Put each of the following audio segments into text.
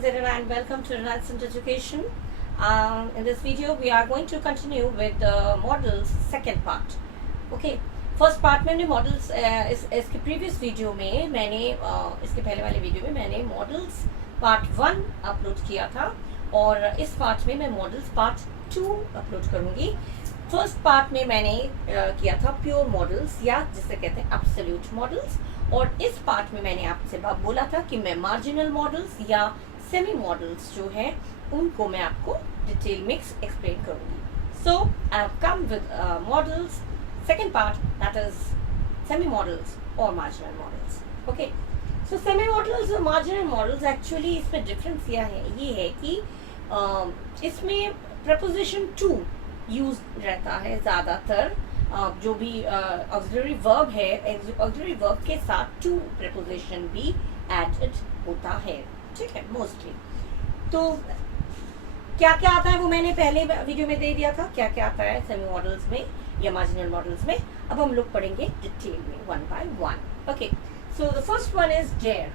is Irina and welcome to Renaissance Education. In this video, we are going to continue with the models second part. Okay, first part में हमने models इसके previous video में मैंने इसके पहले वाले video में मैंने मॉडल्स पार्ट 1 अपलोड किया था और इस पार्ट में मैं मॉडल्स पार्ट 2 अपलोड करूंगी. फर्स्ट पार्ट में मैंने किया था प्योर मॉडल्स या जिसे कहते हैं एब्सोल्यूट मॉडल्स, और इस पार्ट में मैंने आपसे बोला था कि मैं मार्जिनल मॉडल्स या सेमी मॉडल्स जो हैं उनको मैं आपको डिटेल मिक्स एक्सप्लेन करूंगी. So I have come with models second part, that is semi models or marginal models. Okay, so semi models और marginal models actually इसमें difference ये है कि इसमें preposition to use रहता है ज़्यादातर. जो भी auxiliary verb है, auxiliary verb के साथ to preposition भी added होता है. ठीक है, mostly. तो क्या क्या आता है वो मैंने पहले वीडियो में दे दिया था, क्या क्या आता है सेमी मॉडल्स में या मार्जिनल मॉडल्स में. अब हम लोग पढ़ेंगे डिटेल में one by one. Okay, so the first one is dare.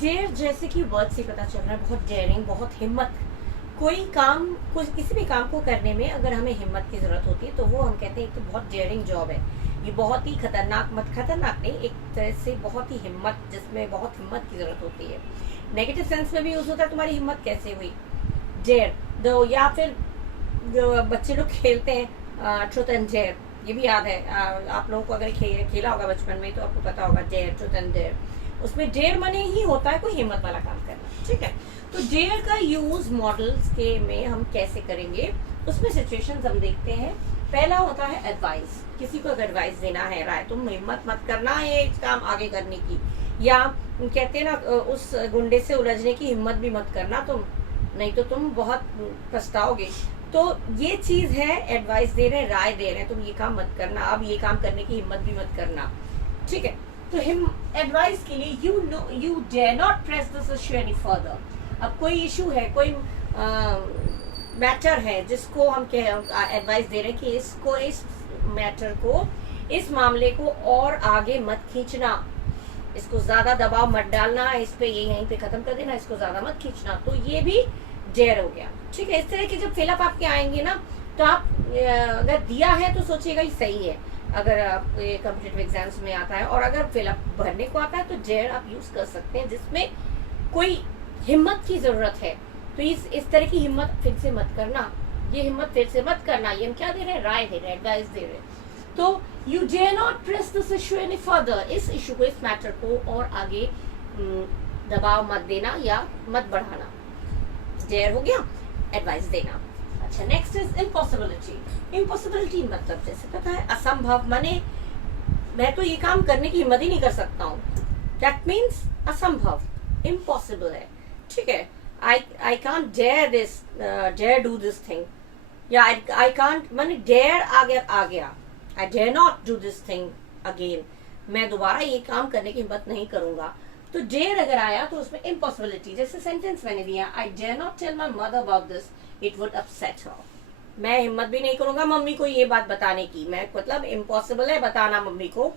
Dare जैसे कि वर्ड से पता चल रहा है बहुत डेयरिंग, बहुत हिम्मत. कोई काम, किसी भी काम को करने में अगर हमें हिम्मत की जरूरत होती है तो वो हम कहते हैं एक तो बहुत डेयरिंग जॉब है, ये बहुत ही खतरनाक, खतरनाक नहीं, एक तरह से बहुत ही हिम्मत, जिसमें बहुत हिम्मत की जरूरत होती है. नेगेटिव सेंस में भी यूज होता है तुम्हारी हिम्मत कैसे हुई, डेयर दो. या फिर जो बच्चे लोग खेलते हैं ट्रूथ एंड डेयर, ये भी याद है आप लोगों को, अगर खेला होगा बचपन में तो आपको पता होगा डेयर, ट्रूथ एंड डेयर. उसमें डेयर मने ही होता है कोई हिम्मत वाला काम करना. ठीक है, तो डेयर का यूज मॉडल्स के में हम कैसे करेंगे, उसमें सिचुएशंस हम देखते हैं. पहला होता है एडवाइस. किसी को अगर एडवाइस देना है, राय, तुम हिम्मत मत करना है काम आगे करने की, या कहते हैं ना उस गुंडे से उलझने की हिम्मत भी मत करना तुम, नहीं तो तुम बहुत पछताओगे. तो ये चीज है, एडवाइस दे रहे हैं, राय दे रहे हैं, तुम ये काम मत करना, अब ये काम करने की हिम्मत भी मत करना. ठीक है, तो एडवाइस के लिए you dare not press this issue any further. अब कोई इशू है, कोई मैटर है जिसको हम एडवाइस दे रहे हैं कि इसको, इस मैटर को, इस मामले को और आगे मत खींचना, इसको ज्यादा दबाव मत डालना, इस पे ये यहीं पे खत्म कर देना, इसको ज्यादा मत खींचना. तो ये भी डेयर हो गया. ठीक है, इस तरह के जब फिलअप आपके आएंगे ना, तो आप अगर दिया है तो सोचिएगा ये सही है, अगर आप कॉम्पिटिटिव एग्जाम्स में आता है, और अगर फिलअप भरने को आता है तो डेयर आप यूज कर सकते हैं जिसमें कोई हिम्मत की जरूरत है. तो इस तरह की हिम्मत फिर से मत करना, ये हिम्मत फिर से मत करना. ये हम क्या दे रहे हैं, राय दे रहे हैं, एडवाइस दे रहे हैं. तो you dare not press this issue any further. इस इशू को, इस मैटर को और आगे दबाव मत देना या मत बढ़ाना. डेयर हो गया, एडवाइस देना. अच्छा, नेक्स्ट इज इम्पॉसिबिलिटी. इम्पॉसिबिलिटी मतलब जैसे पता है असंभव, माने मैं तो ये काम करने की हिम्मत ही नहीं कर सकता हूँ. दैट मीन्स असंभव, इम्पॉसिबल है. ठीक है, I can't dare this, dare do this thing, या आई कांट, माने डेयर आ गया, I dare not do this thing again, मैं दोबारा ये काम करने की हिम्मत नहीं करूंगा. तो डेयर अगर आया तो उसमें इम्पॉसिबिलिटी, जैसे सेंटेंस मैंने दिया, I dare not tell my mother about this, it would upset her. मैं हिम्मत भी नहीं करूंगा मम्मी को ये बात बताने की, मैं मतलब इम्पॉसिबल है बताना मम्मी को,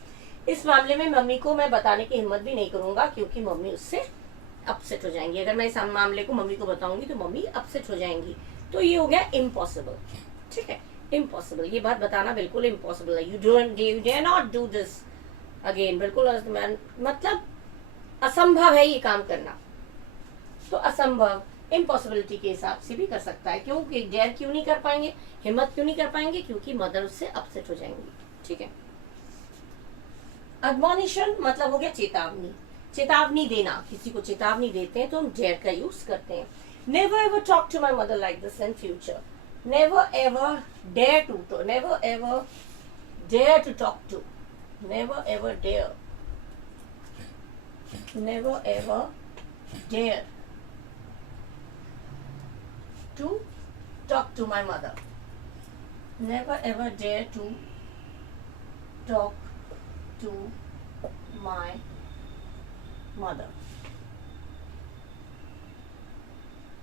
इस मामले में मम्मी को मैं बताने की हिम्मत भी नहीं करूंगा क्योंकि मम्मी उससे अपसेट हो जाएंगी. अगर मैं इस मामले को मम्मी को बताऊंगी तो मम्मी अपसेट हो जाएंगी. तो ये हो गया इम्पॉसिबल. ठीक है, इम्पॉसिबल, ये बात बताना बिल्कुल इम्पॉसिबल है. You dare not do this again, बिल्कुल मतलब असंभव है ये काम करना. तो असंभव इम्पॉसिबिलिटी के हिसाब से भी कर सकता है. क्योंकि डेयर क्यों नहीं कर पाएंगे, हिम्मत क्यों नहीं कर पाएंगे, क्योंकि मदर उससे अपसेट हो जाएंगी. ठीक है, एडमोनिशन मतलब हो गया चेतावनी. चेतावनी देना, किसी को चेतावनी देते हैं तो हम डेयर का यूज करते हैं. Never ever talk to my mother like this in future. Never ever dare to, never ever dare to talk to, never ever dare, never ever dare to talk to my mother. Never ever dare to talk to my mother.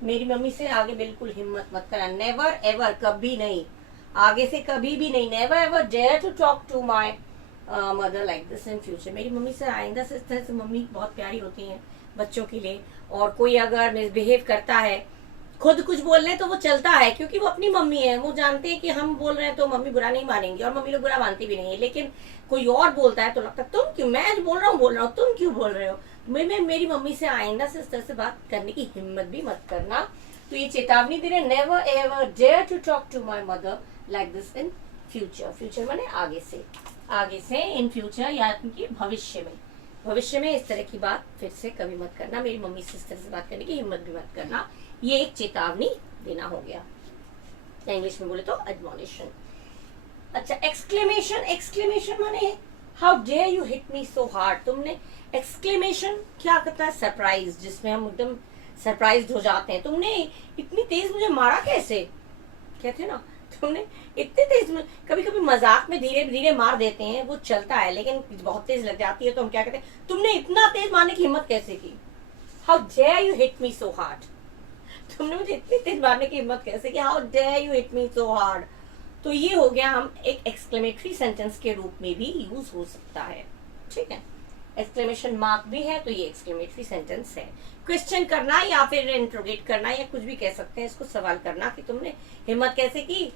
मेरी mummy से आगे बिल्कुल हिम्मत मत करना. Never ever, कभी नहीं, आगे से कभी भी नहीं. Never ever dare to talk to my mother like this in future. मेरी मम्मी से आइंदा से इस तरह से, मम्मी बहुत प्यारी होती हैं बच्चों के लिए। और कोई अगर मिसबिहेव करता है, खुद कुछ बोल रहे हैं तो वो चलता है, क्योंकि वो अपनी मम्मी है, वो जानते हैं कि हम बोल रहे हैं तो मम्मी बुरा नहीं मानेंगी, और मम्मी लोग बुरा मानती भी नहीं है। लेकिन कोई और बोलता है तो लगता है तुम क्यों, मैं जो बोल रहा हूँ तुम क्यों बोल रहे हो। मेरी मम्मी से आइंदा से इस तरह से बात करने की हिम्मत भी मत करना। तो ये चेतावनी दे रहे, never ever dare to talk to my mother like this in future. Future माने आगे से इन फ्यूचर, या कि भविष्य में इस तरह की बात फिर से कभी मत करना। मेरी मम्मी से इस तरह से बात करने की हिम्मत भी मत करना। ये एक चेतावनी देना हो गया, या इंग्लिश में बोले तो एडमोनिशन। अच्छा, एक्सक्लेमेशन माने how dare you hit me so hard. तुमने एक्सक्लेमेशन क्या करता है, सरप्राइज, जिसमें हम एकदम सरप्राइज हो जाते हैं। तुमने इतनी तेज मुझे मारा कैसे, कहते हैं ना, तुमने इतनी तेज, कभी कभी मजाक में धीरे धीरे मार देते हैं, वो चलता है, लेकिन बहुत तेज लग जाती है तो हम क्या कहते हैं, तुमने इतना तेज मारने की हिम्मत कैसे की, how dare you hit me so hard. तुमने मुझे इतनी तेज मारने की हिम्मत कैसे की, how dare you hit me so hard. तो ये हो गया, हम एक एक्सक्लेमेटरी सेंटेंस के रूप में भी यूज हो सकता है। ठीक है, एक्सक्लेमेशन मार्क भी है तो ये एक्सक्लेमेटरी सेंटेंस है। क्वेश्चन करना या फिर इंट्रोगेट करना, या कुछ भी कह सकते हैं इसको, सवाल करना कि तुमने हिम्मत कैसे की।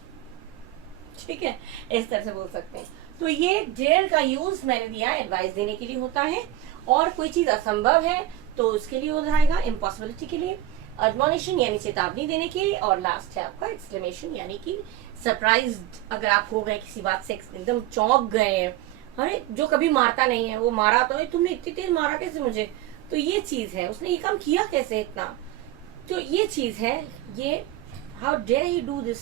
ठीक है, इस तरह से बोल सकते हैं। तो ये डेयर का यूज मैंने दिया एडवाइस देने के लिए होता है, और कोई चीज असंभव है तो उसके लिए हो जाएगा, इम्पॉसिबिलिटी के लिए। एडमोनिशन यानी चेतावनी देने के लिए, और लास्ट है आपका एक्सक्लेमेशन यानी कि सरप्राइज, अगर आप हो गए किसी बात से, एकदम चौंक गए, अरे जो कभी मारता नहीं है वो मारा, तो तुमने इतनी तेज मारा कैसे मुझे, तो ये चीज है, उसने ये काम किया कैसे इतना, तो ये चीज है, ये how dare he do this,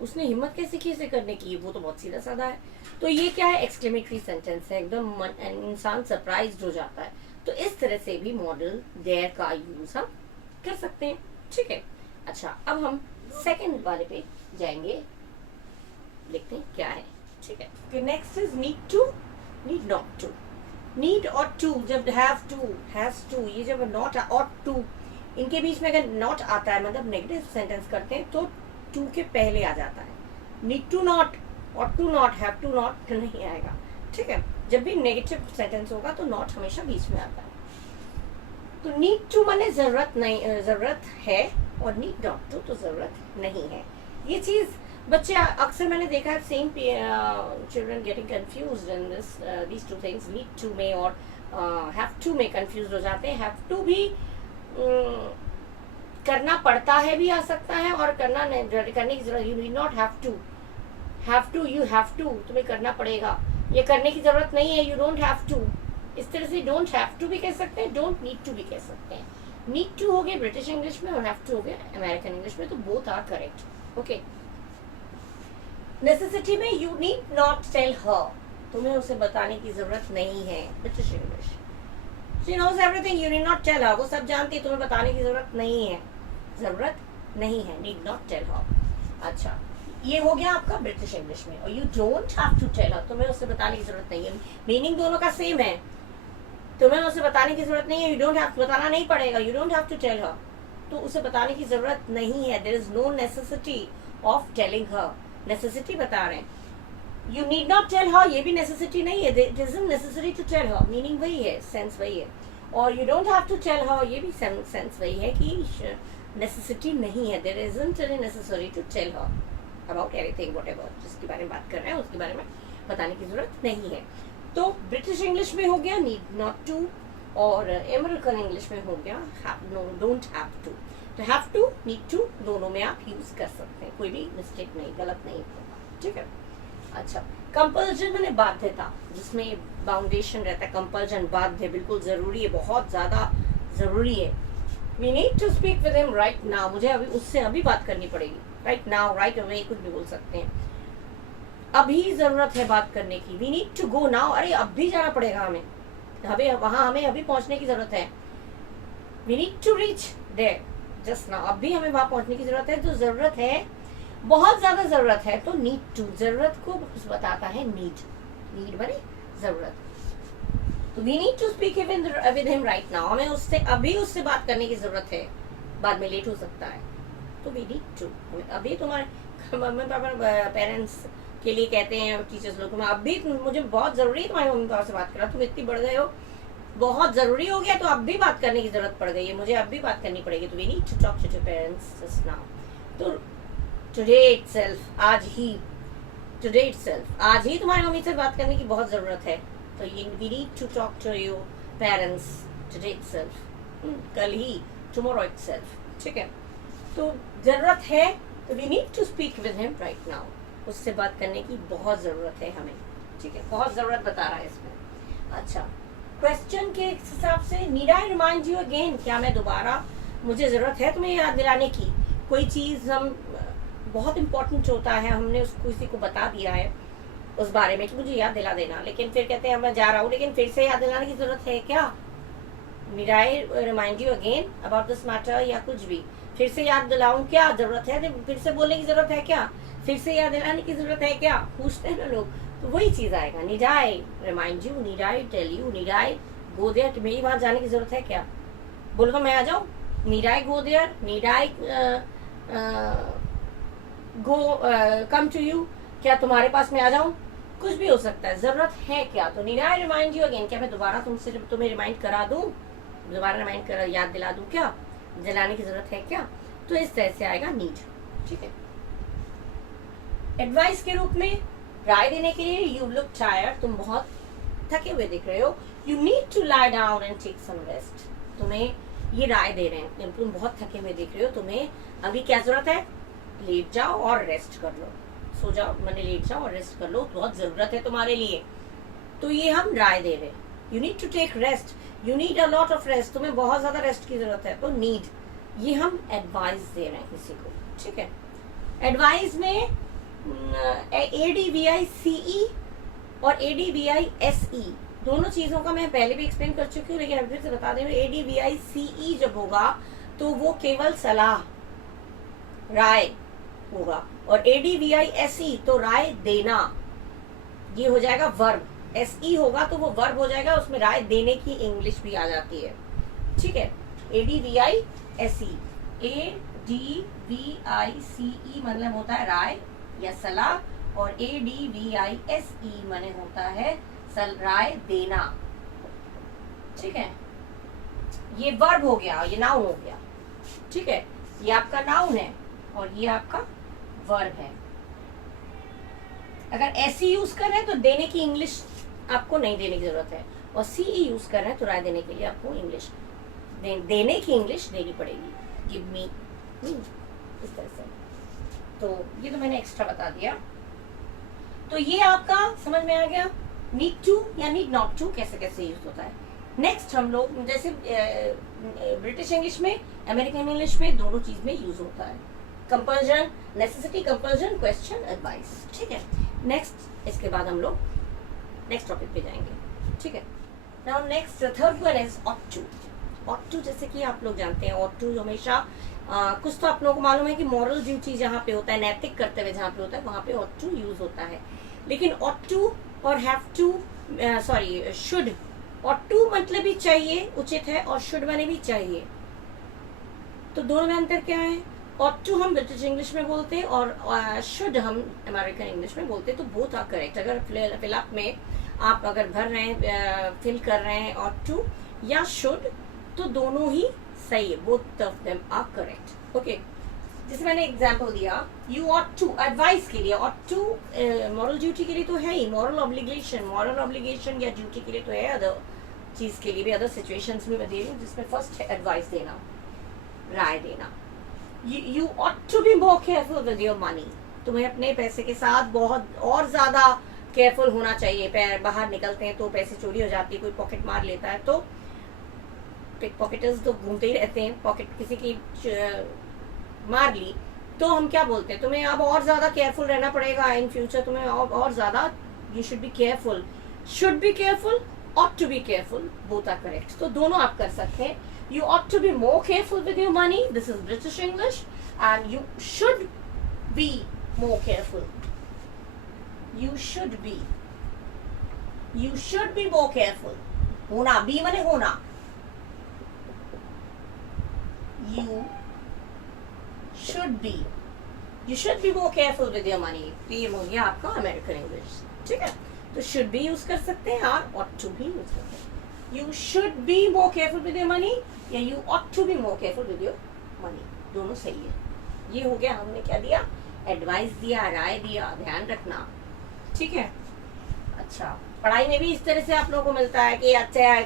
उसने हिम्मत कैसे की इसे करने की, वो तो बहुत सीधा साधा है। तो ये क्या है, एक्सक्लेमेटरी सेंटेंस है, एकदम इंसान सरप्राइज्ड हो जाता है। तो इस तरह से भी मॉडल डेयर का यूज हम कर सकते हैं। ठीक है, अच्छा अब हम सेकंड वाले पे जाएंगे, देखते हैं क्या है। ठीक है, next is need to, need not to. Need और टू, जब हैव टू, हैज टू, ये जब नॉट और टू, इनके बीच में अगर नॉट आता है, मतलब नेगेटिव सेंटेंस करते हैं, तो टू के पहले आ जाता है। नीड टू नॉट और to not, have to not नहीं आएगा। ठीक है, जब भी नेगेटिव सेंटेंस होगा तो नॉट हमेशा बीच में आता है। तो नीड टू माने जरूरत नहीं, जरूरत है, और नीड नॉट टू तो जरूरत नहीं है। ये चीज बच्चे अक्सर मैंने देखा है, same children getting confused in these two things, need to में और हैव टू में कंफ्यूज हो जाते हैं। हैव टू भी करना पड़ता है भी आ सकता है, और करने की जरूरत, you need not have to, you have to, तुम्हें करना पड़ेगा, ये करने की जरूरत नहीं है, यू डोंट हैव टू। इस तरह से डोंट हैव टू भी कह सकते हैं, डोंट नीड टू भी कह सकते हैं। नीड टू हो गया ब्रिटिश इंग्लिश में, और हैव टू हो गया अमेरिकन इंग्लिश में, तो both are correct. Okay, necessity में you need not tell her, तुम्हें उसे बताने की जरूरत नहीं है, British English. She knows everything, you need not tell her, वो सब जानती है, तुम्हें बताने की जरूरत नहीं है, नीड नॉट टेल हर। अच्छा, ये हो गया आपका ब्रिटिश इंग्लिश में। और you don't have to tell her, तुम्हें उसे बताने की जरूरत नहीं है, मीनिंग दोनों का सेम है, तुम्हें उसे बताने की जरूरत नहीं है, यू डोंट हैव, बताना नहीं पड़ेगा, you don't have to tell her, तो उसे बताने की जरूरत नहीं है, there is no necessity of telling her. Necessity बता रहे हैं, you need not tell her, ये भी नेसेसिटी नहीं है, it isn't necessary to tell her, meaning वही है, सेंस वही है। और you don't have to tell her, ये भी सेंस वही है कि नेसेसिटी नहीं है, there isn't any necessary to tell her about anything, whatever, जिसके बारे में बात कर रहे हैं उसके बारे में बताने की जरूरत नहीं है। तो ब्रिटिश इंग्लिश में हो गया नीड नॉट टू, और अमेरिकन इंग्लिश में हो गया नो डोंट हैव टू। तो हैव टू, नीड टू दोनों में आप यूज कर सकते हैं, कोई भी मिस्टेक नहीं, गलत नहीं होगा। ठीक है, अच्छा कंपल्जन मैंने बाध्यता, जिसमें बाउंडेशन रहता है, कंपल्जन बाध्य, बिल्कुल जरूरी है, बहुत ज्यादा जरूरी है। We need to speak with him right now, मुझे अभी उससे अभी बात करनी पड़ेगी, राइट नाउ, राइट अवे, कुछ भी बोल सकते हैं, अभी जरूरत है बात करने की। We need to go now, अरे अब भी जाना पड़ेगा हमें, वहां हमें अभी पहुंचने की जरूरत है। We need to reach there just now, अब भी हमें वहां पहुंचने की जरूरत है, तो जरूरत है, बहुत ज्यादा जरूरत है, तो नीड टू, जरूरत को बताता है नीड, नीड बने जरूरत। तो we need to speak with him right now, हमें उससे अभी उससे बात करने की जरूरत है, बाद में लेट हो सकता है, तो वी नीड टू, अभी तुम्हारे मम्मी पापा पेरेंट्स के लिए कहते हैं टीचर्स लोग, मैं अब भी मुझे बहुत जरूरी है तुम्हारे मम्मी पापा से बात करना, तुम इतनी बढ़ गए हो, बहुत जरूरी हो गया, तो अब भी बात करने की जरूरत पड़ गई है, मुझे अब भी बात करनी पड़ेगी, तो we need to talk to your parents just now. तो टुडे इटसेल्फ, आज ही तुम्हारी मम्मी से बात करने की बहुत जरूरत है, तो we need to talk to your parents today itself, कल ही, टुमारो इटसेल्फ, ठीक है। तो जरूरत है, तो we need to speak with him right now, उससे बात करने की बहुत जरूरत है हमें, ठीक है, बहुत जरूरत बता रहा है इसमें। अच्छा, क्वेश्चन के हिसाब से, need I remind you again, क्या मैं दोबारा, मुझे जरूरत है तुम्हें याद दिलाने की, कोई चीज हम बहुत इंपॉर्टेंट होता है, हमने उसको किसी को बता दिया है उस बारे में कि मुझे याद दिला देना, लेकिन फिर कहते हैं मैं जा रहा हूँ, लेकिन फिर से याद दिलाने की जरूरत है क्या? Need I remind you again about this matter, या कुछ भी फिर से याद दिलाऊं क्या, जरूरत है फिर से बोलने की जरूरत है क्या, फिर से याद दिलाने की जरूरत है क्या, पूछते हैं ना लोग, तो वही चीज आएगा, need I remind you, need I tell you, need I go there, कि मेरी वहां जाने की जरूरत है क्या, बोलो तो मैं आ जाऊं, need I go there, need I go come to you, क्या तुम्हारे पास मैं आ जाऊं, कुछ भी हो सकता है, जरूरत है क्या, तो need I remind you again, क्या मैं दोबारा तुम्हें रिमाइंड करा दूं, दोबारा रिमाइंड कर याद दिला दूं क्या, दिलाने की जरूरत है क्या, तो इस तरह से आएगा नीड, ठीक है। एडवाइस के रूप में, राय देने के लिए, यू लुक टायर्ड, तुम बहुत थके हुए दिख रहे हो, you need to lie down and take some rest, तुम्हें ये राय दे रहे हैं, तुम बहुत थके हुए दिख रहे हो, तुम्हें अभी क्या जरूरत है, लेट जाओ और रेस्ट कर लो, सो जाओ, मैंने लेट जाओ और रेस्ट कर लो, बहुत जरूरत है तुम्हारे लिए, तो ये हम राय दे रहे हैं। You need to take rest, you need a lot of rest, तुम्हें बहुत ज्यादा रेस्ट की जरूरत है, तो नीड, ये हम एडवाइस दे रहे हैं किसी को, ठीक है। एडवाइस में ADVICE और ADVISE दोनों चीजों का मैं पहले भी एक्सप्लेन कर चुकी हूँ, लेकिन अभी फिर से बता दे रही हूँ, ADVICE जब होगा तो वो केवल सलाह, राय होगा, और ADVISE तो राय देना, ये हो जाएगा वर्ब, SE होगा तो वो वर्ब हो जाएगा, उसमें राय देने की इंग्लिश भी आ जाती है, ठीक है। ADVISE, ADVICE मतलब होता है राय या सलाह, और ADVISE माने होता है राय देना, ठीक है। ये वर्ब हो गया, ये नाउन हो गया, ठीक है, ये आपका नाउन है और ये आपका वर्ब है। अगर ऐसी यूज कर रहे हैं तो देने की इंग्लिश आपको नहीं देने की जरूरत है, और CE यूज कर रहे हैं तो राय देने के लिए आपको इंग्लिश देने की इंग्लिश देनी पड़ेगी, गिव मी, इस तरह से। तो ये तो मैंने एक्स्ट्रा बता दिया, तो ये आपका समझ में आ गया, नीड टू या नीड नॉट टू कैसे कैसे यूज होता है। नेक्स्ट हम लोग, जैसे ब्रिटिश इंग्लिश में, अमेरिकन इंग्लिश में, दोनों चीज में यूज होता है, compulsion, necessity, compulsion, question, advice, ठीक है। नेक्स्ट, इसके बाद हम लोग नेक्स्ट टॉपिक पे जाएंगे, ठीक है। Now next, third one is ought to. Ought to, जैसे कि आप लोग जानते हैं, ऑट टू हमेशा कुछ तो आप लोगों को मालूम है कि मॉरल ड्यूटी जहाँ पे होता है, नैतिक कर्तव्य जहाँ पे होता है, वहां पे ऑट टू यूज होता है, लेकिन ऑट टू और have to, sorry should, ought to मतलब भी चाहिए, उचित है, और शुड माने भी चाहिए, तो दोनों में अंतर क्या है। ऑट टू हम ब्रिटिश इंग्लिश में बोलते हैं और शुड हम अमेरिकन इंग्लिश में बोलते हैं, तो बोथ आर करेक्ट। अगर फिलअप में आप अगर भर रहे हैं, फिल कर रहे हैं ऑट टू या शुड, तो दोनों ही सही है, both of them are correct, okay. जैसे मैंने एग्जांपल दिया, यू ऑट टू, एडवाइस के लिए, ऑट टू मॉरल ड्यूटी के लिए तो है ही, मॉरल ऑब्लिगेशन या ड्यूटी के लिए तो है, अदर चीज के लिए भी, अदर सिचुएशंस में मैं दे रही हूँ, जिसमें फर्स्ट है एडवाइस देना, राय देना। You ought to be more careful with your money, तुम्हें अपने पैसे के साथ बहुत और ज्यादा केयरफुल होना चाहिए। बाहर निकलते हैं तो पैसे चोरी हो जाती है, कोई पॉकेट मार लेता है, तो पिक पॉकेटर्स तो घूमते ही रहते हैं, पॉकेट किसी की मार ली तो हम क्या बोलते हैं, तुम्हें अब और ज्यादा केयरफुल रहना पड़ेगा इन फ्यूचर, तुम्हें और ज्यादा, you should be careful, should be careful, ought to be careful, both are correct, तो दोनों आप कर सकते हैं। You ought to be more careful with your money, this is British English, and you should be more careful, you should be more careful, होना, be माने होना, you should be you should be more careful with your money, तो ये हो गया आपका American English, ठीक है। तो शुड बी यूज कर सकते हैं और ऑट टू भी यूज कर सकते हैं। You should be more careful with your money या you ought to be more careful with your money, दोनों सही है। ये हो गया, हमने क्या दिया, एडवाइस दिया, राय दिया, ध्यान रखना, ठीक है। अच्छा, पढ़ाई में भी इस तरह से आप लोगों को मिलता है कि अच्छा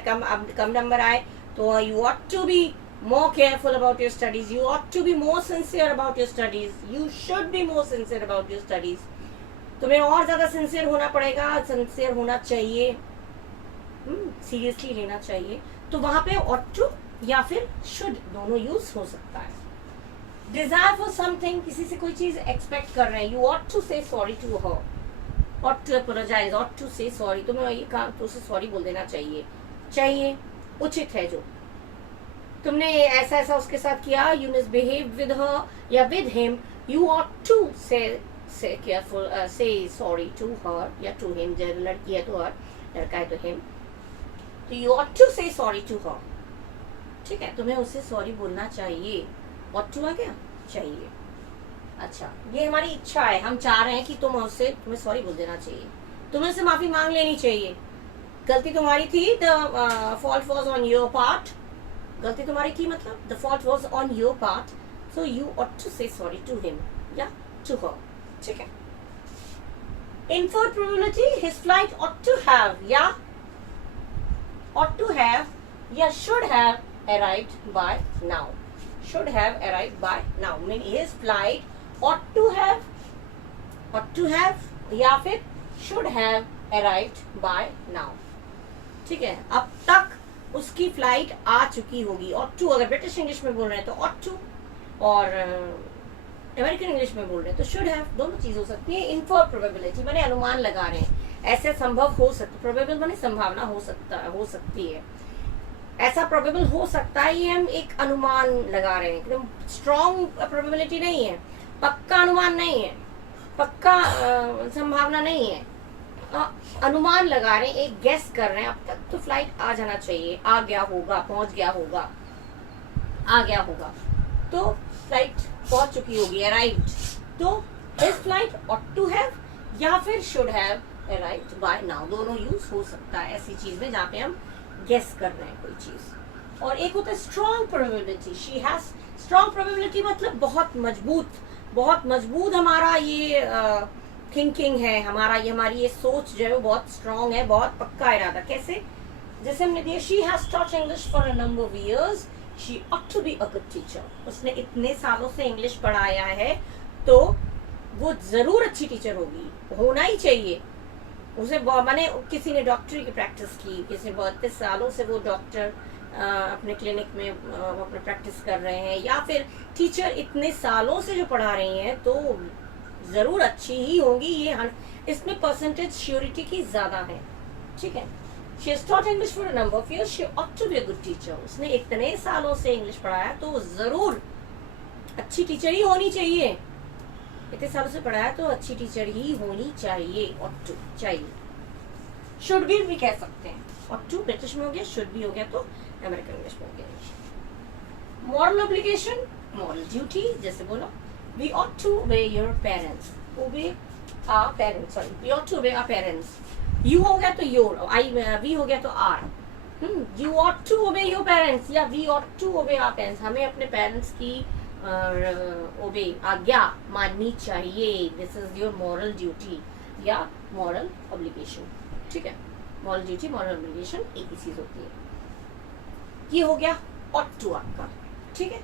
कम नंबर आए तो you ought to be more careful about your studies, you ought to be more sincere about your studies, you should be more sincere about your studies, तुम्हें और ज्यादा सिंसियर होना पड़ेगा, सिंसियर होना चाहिए, सीरियसली लेना चाहिए। तो वहां पे ought to या फिर should दोनों यूज हो सकता है। डिजायर फॉर समथिंग, किसी से कोई चीज एक्सपेक्ट कर रहे हैं, you ought to say sorry to her, ought to apologize, ought to say sorry, तुम्हें ये काम तो उसे सॉरी बोल देना चाहिए, चाहिए उचित है। जो तुमने ऐसा ऐसा उसके साथ किया, यू मिसबिहेव विद हर या with him, you ought to say careful say sorry to her या टू हिम, जब लड़की है तो हर, लड़का है तो हिम, तो you ought to say sorry to her, ठीक है। तुम्हें उससे सॉरी बोलना चाहिए, ऑट टू आ गया, चाहिए। अच्छा, ये हमारी इच्छा है, हम चाह रहे हैं कि तुम्हें सॉरी बोल देना चाहिए, तुम्हें उससे माफी मांग लेनी चाहिए, गलती तुम्हारी थी, the fault was on your part, गलती तुम्हारी थी मतलब the fault was on your part, so you ought to say sorry to him या टू हर, ठीक है। Inferred probability, his flight ought to have या ought to have या should have arrived by now, should have arrived by now mean his flight ought to have या फिर should have arrived by now, ठीक है। अब तक उसकी flight आ चुकी होगी, ought to अगर ब्रिटिश इंग्लिश में बोल रहे हैं तो ought to, और अमेरिकन इंग्लिश में बोल रहे हैं तो should have, दोनों चीज हो सकती है। इनफर प्रोबेबिलिटी माने अनुमान लगा रहे हैं, ऐसे संभव हो सकता, प्रोबेबल माने संभावना हो सकती है, ऐसा प्रोबेबल हो सकता है, ये हम एक अनुमान लगा रहे हैं, एकदम स्ट्रॉन्ग प्रोबेबिलिटी नहीं है, पक्का अनुमान नहीं है, पक्का संभावना नहीं है, अनुमान लगा रहे हैं, एक गेस कर रहे हैं, अब तक तो फ्लाइट आ जाना चाहिए, आ गया होगा, पहुंच गया होगा, आ गया होगा, तो फ्लाइट पहुंच चुकी होगी, अराइव्ड, तो इस फ्लाइट ऑट टू हैव या फिर should have arrived by now, दोनों यूज हो सकता है ऐसी चीज में जहाँ पे हम गेस कर रहे हैं कोई चीज। और एक होता है strong probability, she has strong probability मतलब बहुत मजबूत हमारा ये थिंकिंग है, हमारी ये सोच जो है वो बहुत स्ट्रॉन्ग है, बहुत पक्का इरादा। कैसे? जैसे हमने दिया, she has taught English for a number of years, she ought to be a good teacher, उसने इतने सालों से इंग्लिश पढ़ाया है तो वो जरूर अच्छी टीचर होगी, होना ही चाहिए उसे। माने किसी ने डॉक्टरी की प्रैक्टिस की, किसी 32 सालों से वो डॉक्टर अपने क्लिनिक में अपने प्रैक्टिस कर रहे हैं, या फिर टीचर इतने सालों से जो पढ़ा रही हैं तो जरूर अच्छी ही होंगी, ये इसमें परसेंटेज श्योरिटी की ज्यादा है, ठीक है। She has taught English for a number of years, she ought to be a good teacher, उसने इतने सालों से इंग्लिश पढ़ाया तो जरूर अच्छी टीचर ही होनी चाहिए, इतने सालों से पढ़ाया तो अच्छी टीचर ही होनी चाहिए, ought to चाहिए। should be भी कह सकते हैं, ought to ब्रिटिश में हो गया, should be हो गया तो अमेरिकन इंग्लिश में हो गया। moral obligation, moral duty, जैसे बोलो we ought to obey your parents, obey our parents, sorry, we ought to obey our parents, you हो गया तो your, we हो गया तो our, you ought to obey your parents या we ought to obey our parents, हमें अपने parents की ओबे आज्ञा माननी चाहिए, this is your moral duty या मॉरल ऑब्लिगेशन, ठीक है। मॉरल ड्यूटी मॉरल ऑब्लिगेशन एक ही चीज होती है। ये हो गया ought to आपका, ठीक है।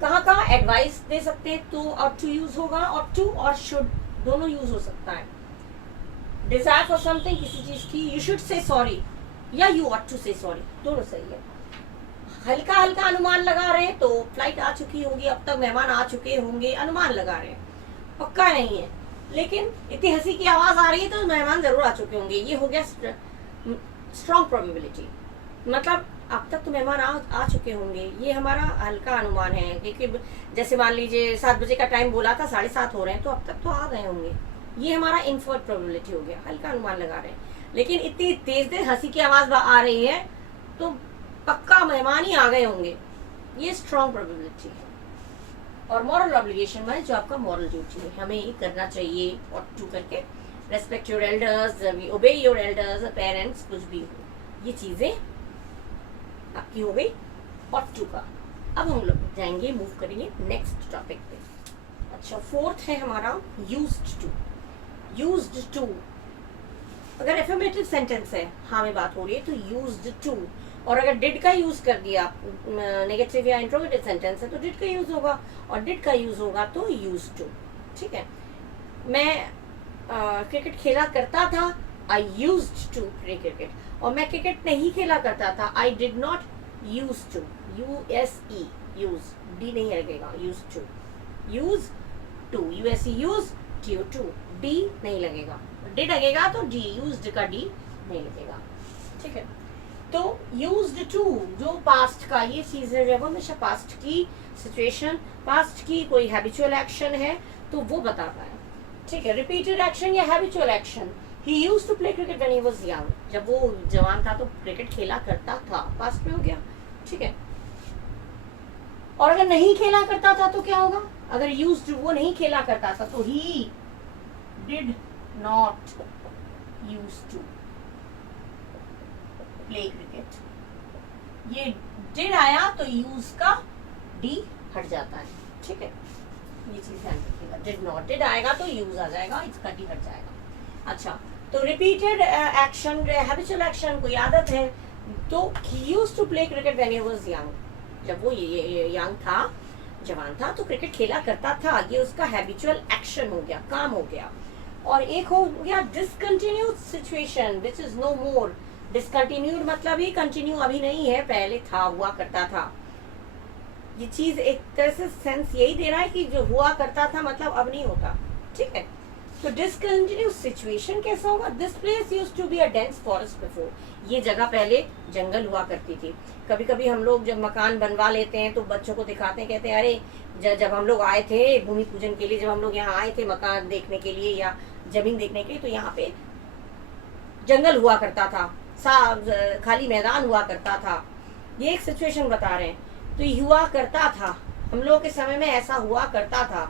कहाँ कहाँ एडवाइस दे सकते हैं तो ought to यूज होगा, ought to और should दोनों यूज हो सकता है। डिजायर फॉर समथिंग, किसी चीज की, यू शुड से सॉरी या यू ought to से सॉरी, दोनों सही है। हल्का हल्का अनुमान लगा रहे हैं तो फ्लाइट आ चुकी होगी, अब तक मेहमान आ चुके होंगे, अनुमान लगा रहे हैं, पक्का नहीं है, लेकिन इतनी हंसी की आवाज आ रही है तो मेहमान जरूर आ चुके होंगे, ये हो गया स्ट्रॉन्ग प्रोबेबिलिटी, मतलब अब तक तो मेहमान आ चुके होंगे, ये हमारा हल्का अनुमान है, क्योंकि जैसे मान लीजिए 7 बजे का टाइम बोला था, 7:30 हो रहे हैं तो अब तक तो आ गए होंगे, ये हमारा इनफर्ड प्रोबेबिलिटी हो गया, हल्का अनुमान लगा रहे हैं। लेकिन इतनी तेज हंसी की आवाज आ रही है तो पक्का मेहमान ही आ गए होंगे, ये स्ट्रॉन्ग प्रोबेबिलिटी है, और मॉरल ऑब्लिगेशन माने जो आपका मॉरल ड्यूटी है, हमें ये करना चाहिए और टू करके, रेस्पेक्ट योर एल्डर्स, ओबे योर एल्डर्स, पेरेंट्स, कुछ भी हो, ये चीजें आपकी हो गई और टू का। अब हम लोग जाएंगे, मूव करेंगे नेक्स्ट टॉपिक पे। अच्छा, फोर्थ है हमारा यूज्ड टू। यूज्ड टू अगर एफर्मेटिव सेंटेंस है, हाँ में बात हो रही है, तो यूज्ड टू। और अगर डिड का यूज कर दिया, नेगेटिव या इंट्रोगेटिव सेंटेंस है, तो डिड का यूज होगा, और डिड का यूज होगा तो यूज टू। ठीक है, मैं क्रिकेट खेला करता था, I used to play cricket. और मैं क्रिकेट नहीं खेला करता था, I did not use to, USE, use, D नहीं लगेगा, use to, use to, USE, use to, D नहीं लगेगा, डी लगेगा तो डी, यूज्ड का डी नहीं लगेगा। ठीक है, तो यूज्ड टू जो पास्ट का ये चीज है, जब हमेशा पास्ट की सिचुएशन, पास्ट की कोई हैबिचुअल एक्शन है तो वो बताता है। ठीक है, रिपीटेड एक्शन या habitual action, he used to play cricket when he was young, जब वो जवान था तो क्रिकेट खेला करता था, पास्ट में हो गया। ठीक है, और अगर नहीं खेला करता था तो क्या होगा, अगर यूज्ड वो नहीं खेला करता था तो he did not used to play cricket. ये डिड आया तो यूज का डी हट जाता है। ठीक है, ये चीज ध्यान रखिएगा, डिड नॉट, डिड आएगा तो यूज आ जाएगा, इसका डी हट जाएगा। अच्छा, तो रिपीटेड एक्शन, हैबिचुअल एक्शन, कोई आदत है, तो he used to play cricket when he was young, जब वो यंग था, जवान था, तो क्रिकेट खेला करता था, ये उसका हैबिचुअल एक्शन हो गया, काम हो गया। और एक हो गया discontinued situation which is no more. Discontinued मतलब ही कंटिन्यू अभी नहीं है, पहले था, हुआ करता था। ये चीज एक तरह से सेंस यही दे रहा है कि जो हुआ करता था मतलब अब नहीं होता। ठीक है, तो डिसकंटिन्यूड सिचुएशन कैसा होगा, this place used to be a dense forest before, ये जगह पहले जंगल हुआ करती थी। कभी कभी हम लोग जब मकान बनवा लेते हैं तो बच्चों को दिखाते हैं, कहते हैं अरे जब हम लोग आए थे भूमि पूजन के लिए, जब हम लोग यहाँ आए थे मकान देखने के लिए या जमीन देखने के लिए, तो यहाँ पे जंगल हुआ करता था, खाली मैदान हुआ करता था। ये एक सिचुएशन बता रहे हैं, तो ये हुआ करता था, हम लोग के समय में ऐसा हुआ करता था।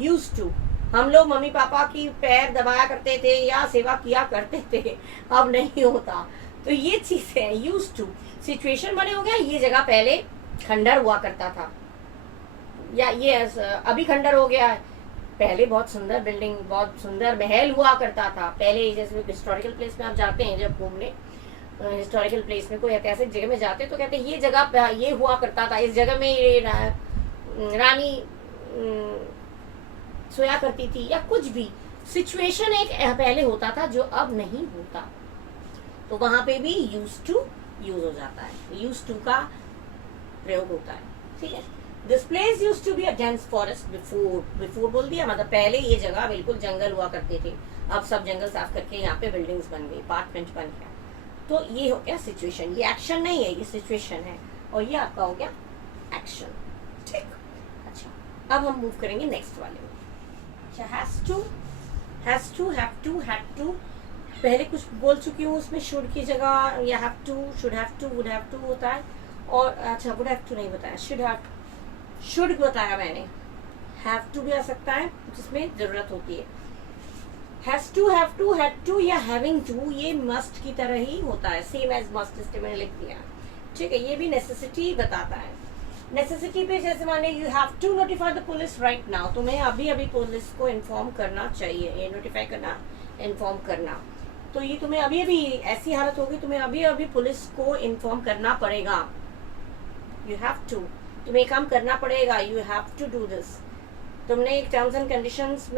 यूज्ड टू, हम लोग मम्मी पापा की पैर दबाया करते थे या सेवा किया करते थे, अब नहीं होता। तो ये चीज है यूज्ड टू। सिचुएशन बने हो गया, ये जगह पहले खंडर हुआ करता था, या ये अभी खंडर हो गया है, पहले बहुत सुंदर बिल्डिंग, बहुत सुंदर महल हुआ करता था पहले। जैसे हिस्टोरिकल प्लेस में आप जाते हैं जब घूमने, हिस्टोरिकल प्लेस में कोई ऐतिहासिक जगह में जाते हैं तो कहते हैं ये जगह ये हुआ करता था, इस जगह में ये रानी सोया करती थी, या कुछ भी सिचुएशन एक पहले होता था जो अब नहीं होता, तो वहां पे भी यूज टू यूज हो जाता है, यूज टू का प्रयोग होता है। ठीक है, this place used to be a dense forest before, before बोल दिया मतलब पहले ये जगह बिल्कुल जंगल हुआ करते थे, अब सब जंगल साफ करके यहाँ पे बिल्डिंग्स बन गई, अपार्टमेंट बन गया। तो ये हो गया सिचुएशन, ये एक्शन नहीं है, ये सिचुएशन है, और ये आपका हो गया एक्शन। ठीक, अच्छा, अब हम मूव करेंगे नेक्स्ट वाले में। अच्छा, has to, has to, have to, had to, पहले कुछ बोल चुकी हूँ, उसमें शुड की जगह या have to, should have to, would have to होता है। और अच्छा, वुड हैव टू नहीं बताया, शुड हैव, शुड बताया मैंने, हैव टू भी आ सकता है जिसमें जरूरत होती है। Has to, have to, had to या हैविंग टू, ये मस्ट की तरह ही होता है, सेम एज मस्ट, इसलिए मैंने लिख दिया। ठीक है, ये भी नेसेसिटी बताता है। नेसेसिटी पे जैसे माने you have to notify the police right now, तुम्हें अभी अभी पुलिस को इन्फॉर्म करना चाहिए, ये नोटिफाई करना, इन्फॉर्म करना, तो ये तुम्हें अभी अभी ऐसी हालत होगी, तुम्हें अभी अभी पुलिस को इन्फॉर्म करना पड़ेगा। यू हैव टू, तुम्हें काम करना पड़ेगा, you have to do this. तुमने एक टर्म्स एंड कंडीशंस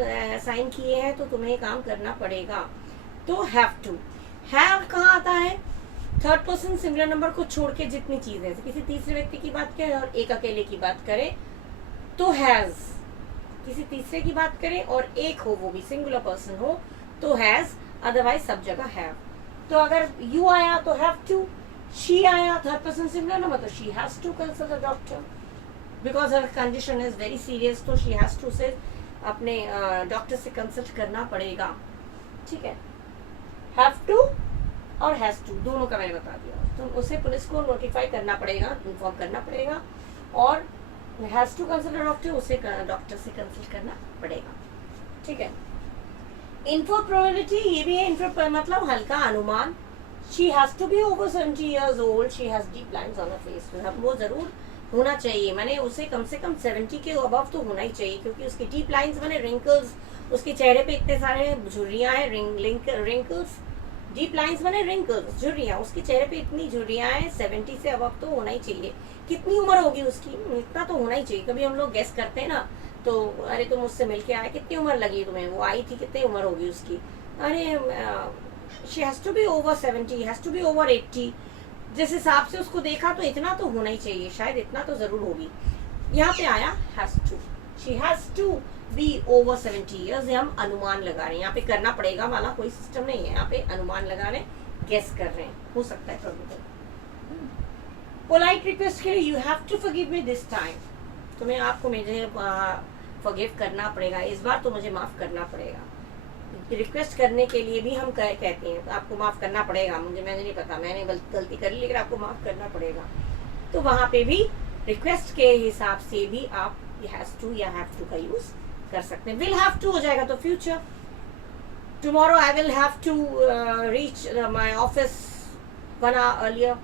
साइन किए हैं तो तुम्हें काम करना पड़ेगा, तो हैव टू। हैव कहाँ आता है, थर्ड पर्सन सिंगुलर नंबर को छोड़ के जितनी चीजें, किसी तीसरे व्यक्ति की बात करें और एक अकेले की बात करें तो हैज, किसी तीसरे की बात करें और एक हो वो भी सिंगुलर पर्सन हो तो हैज, अदरवाइज सब जगह हैव। तो अगर यू आया तो हैव टू, शी आया थर्ड पर्सन सिंगुलर नंबर तो she has to consult the doctor because her condition is very serious, तो शी हैज टू से अपने डॉक्टर से कंसल्ट करना पड़ेगा। ठीक है, हैव टू और हैज टू दोनों का मैंने बता दिया, तो उसे पुलिस को नोटिफाई करना पड़ेगा, इन्फॉर्म करना पड़ेगा, और हैज टू कंसल्ट डॉक्टर, उसे डॉक्टर से कंसल्ट करना पड़ेगा। ठीक है। इन्फो प्रोबेबिलिटी, ये भी है इन्फो मतलब हल्का अनुमान। She has to be over 70 years old, she has deep lines on her face, वो जरूर होना चाहिए, माने उसे कम से कम 70 के अबव तो होना ही चाहिए, क्योंकि उसकी डीप लाइंस माने रिंकल्स, उसके चेहरे पे इतने सारे झुर्रियां हैं, रिंकल्स, डीप लाइंस माने रिंकल्स, झुर्रियां, उसके चेहरे पे इतनी झुर्रियां हैं, 70 से अबव तो होना ही चाहिए। कितनी उम्र होगी उसकी, इतना तो होना ही चाहिए। कभी हम लोग गेस करते हैं ना, तो अरे तुम मुझसे मिलके आए, कितनी उम्र लगी तुम्हें, वो आई थी, कितनी उम्र होगी उसकी, अरे she has to be over 70, has to be over 80, जिस हिसाब से उसको देखा तो इतना तो होना ही चाहिए, शायद इतना तो जरूर होगी। यहाँ पे आया has to, she has to be over 70 years, हम अनुमान लगा रहे हैं, यहाँ पे करना पड़ेगा वाला कोई सिस्टम नहीं है, यहाँ पे अनुमान लगा रहे हैं, गेस कर रहे हैं, हो सकता है प्रोबेबल। पोलाइट रिक्वेस्ट के लिए you have to forgive me this time, तुम्हें आपको मुझे फॉरगिव करना पड़ेगा, इस बार तो मुझे माफ करना पड़ेगा। रिक्वेस्ट करने के लिए भी हम कहते हैं तो आपको माफ करना पड़ेगा, मैंने नहीं पता, मैंने गलती कर ली, लेकिन आपको माफ करना पड़ेगा। तो वहां पे भी रिक्वेस्ट के हिसाब से भी आप हैज टू या हैव टू का यूज कर सकते हैं। विल हैव टू हो जाएगा तो future, tomorrow I will have to reach my office 1 hour earlier,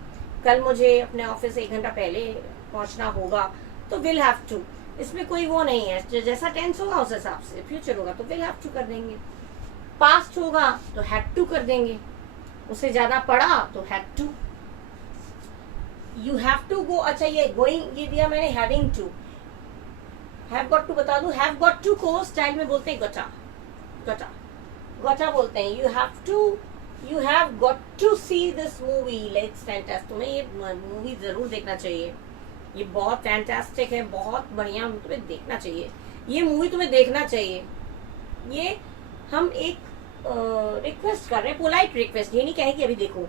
कल मुझे अपने ऑफिस 1 घंटा पहले पहुंचना होगा, तो विल हैव टू, इसमें कोई वो नहीं है, जैसा टेंस होगा उस हिसाब से, फ्यूचर होगा तो विल हैव टू कर देंगे, पास्ट होगा तो हैड टू कर देंगे, उससे ज्यादा पढ़ा तो had to, you have to go, अच्छा ये गोइंग ये दिया मैंने, having to, have got to बता दूं, हैव गॉट टू को स्टाइल में बोलते हैं गटा, गटा गटा बोलते हैं, you have got to see this movie, let's fantastic, तुम्हें ये मूवी जरूर देखना चाहिए, ये बहुत फैंटास्टिक है, बहुत बढ़िया, तुम्हें देखना चाहिए, ये मूवी तुम्हें देखना चाहिए। ये हम एक रिक्वेस्ट कर रहे हैं, पोलाइट रिक्वेस्ट, ये नहीं कहे कि अभी देखो,